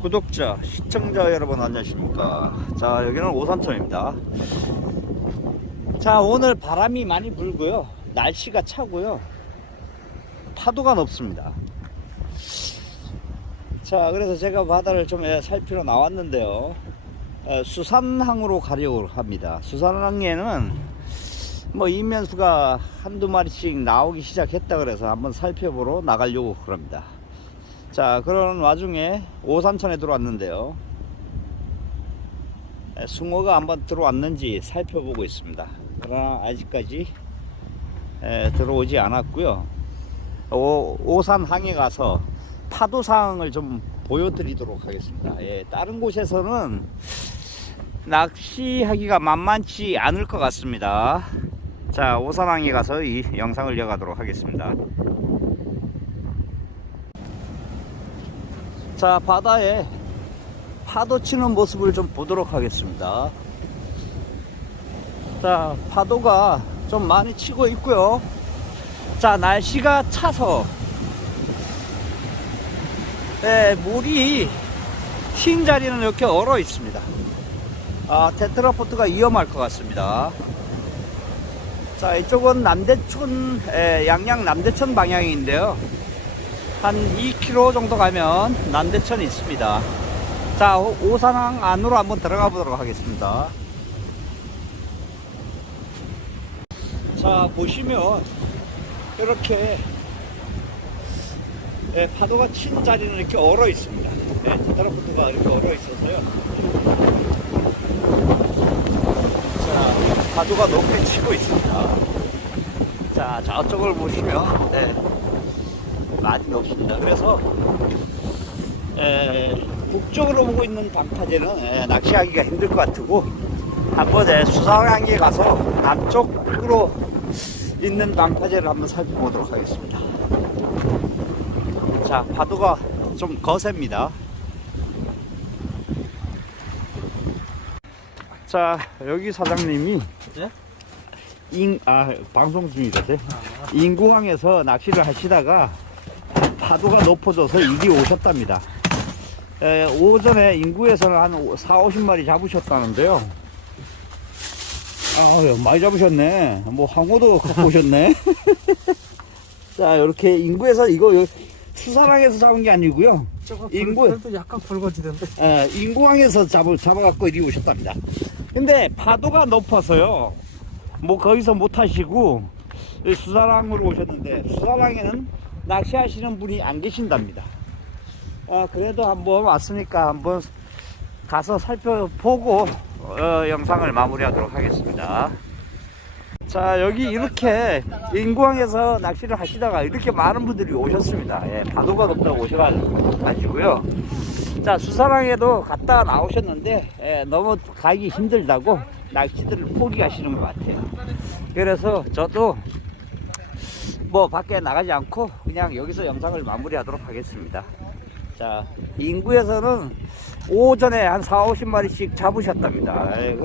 구독자, 시청자 여러분 안녕하십니까. 자, 여기는 오산천입니다. 자, 오늘 바람이 많이 불고요. 날씨가 차고요. 파도가 높습니다. 자, 그래서 제가 바다를 좀 예, 살피러 나왔는데요. 에, 수산항으로 가려고 합니다. 수산항에는 뭐 인면수가 한두 마리씩 나오기 시작했다 그래서 한번 살펴보러 나가려고 그럽니다. 자 그런 와중에 오산천에 들어왔는데요. 에, 숭어가 한번 들어왔는지 살펴보고 있습니다. 그러나 아직까지 에, 들어오지 않았고요. 오, 오산 항에 가서 파도 상황을 좀 보여드리도록 하겠습니다. 예, 다른 곳에서는 낚시하기가 만만치 않을 것 같습니다. 자 오산항에 가서 이 영상을 이어가도록 하겠습니다 자 바다에 파도 치는 모습을 좀 보도록 하겠습니다. 자 파도가 좀 많이 치고 있고요. 자 날씨가 차서 네, 물이 흰 자리는 이렇게 얼어 있습니다. 아 테트라포트가 위험할 것 같습니다. 자 이쪽은 남대천 에, 양양 남대천 방향인데요 한 2km 정도 가면 남대천이 있습니다. 자, 오- 오산항 안으로 한번 들어가 보도록 하겠습니다. 자, 보시면 이렇게 예, 파도가 친 자리는 이렇게 얼어 있습니다. 예, 테트라포트가 이렇게 얼어 있어서요. 자, 파도가 높게 치고 있습니다. 자, 저쪽을 보시면 네, 많이 높습니다. 그래서 에, 북쪽으로 보고 있는 방파제는 에, 낚시하기가 힘들 것 같고 한번 에, 수상항에 가서 남쪽으로 있는 방파제를 한번 살펴보도록 하겠습니다. 자, 파도가 좀 거셉니다. 자, 여기 사장님이 예? 인, 아, 방송 중이라서요. 인구항에서 낚시를 하시다가 파도가 높아져서 일이 오셨답니다. 에, 오전에 인구에서는 한 4, 50마리 잡으셨다는데요. 아, 많이 잡으셨네. 뭐 항어도 갖고 오셨네. 자, 이렇게 인구에서 이거 요- 수산항에서 잡은 게 아니고요. 인구. 불, 불도 약간 붉어지던데. 에, 인구항에서 잡아, 잡아갖고 이리 오셨답니다. 근데 파도가 높아서요. 뭐 거기서 못 하시고 이 수사랑으로 오셨는데 수사랑에는 낚시하시는 분이 안 계신답니다. 아, 그래도 한번 왔으니까 한번 가서 살펴보고 어, 영상을 마무리하도록 하겠습니다. 자 여기 이렇게 인구항에서 낚시를 하시다가 이렇게 많은 분들이 오셨습니다. 예, 파도가 높다고 오셔가지고요. 자 수사랑에도 갔다 나오셨는데 예, 너무 가기 힘들다고 낚시들을 포기하시는 것 같아요. 그래서 저도 뭐 밖에 나가지 않고 그냥 여기서 영상을 마무리하도록 하겠습니다. 자 인구에서는 오전에 한 4, 50마리씩 잡으셨답니다. 예,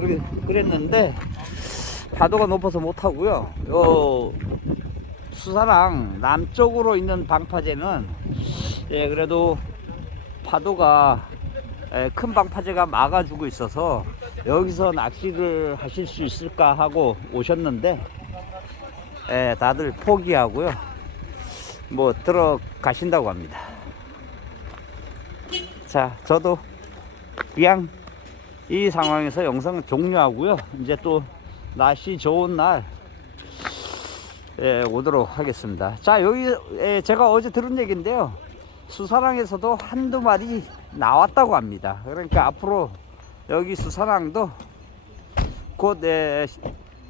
그랬는데 파도가 높아서 못 하고요. 요 수사랑 남쪽으로 있는 방파제는 예 그래도 파도가 에, 큰 방파제가 막아주고 있어서 여기서 낚시를 하실 수 있을까 하고 오셨는데 에, 다들 포기하고요. 뭐 들어가신다고 합니다. 자 저도 그냥 이 상황에서 영상을 종료하고요. 이제 또 날씨 좋은 날 예, 오도록 하겠습니다. 자 여기 에, 제가 어제 들은 얘기인데요. 수사랑에서도 한두 마리 나왔다고 합니다. 그러니까 앞으로 여기 수사랑도 곧 에,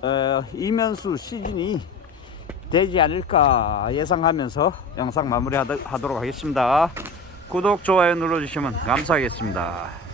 어, 이면수 시즌이 되지 않을까 예상하면서 영상 마무리 하도록 하겠습니다. 구독, 좋아요 눌러주시면 감사하겠습니다.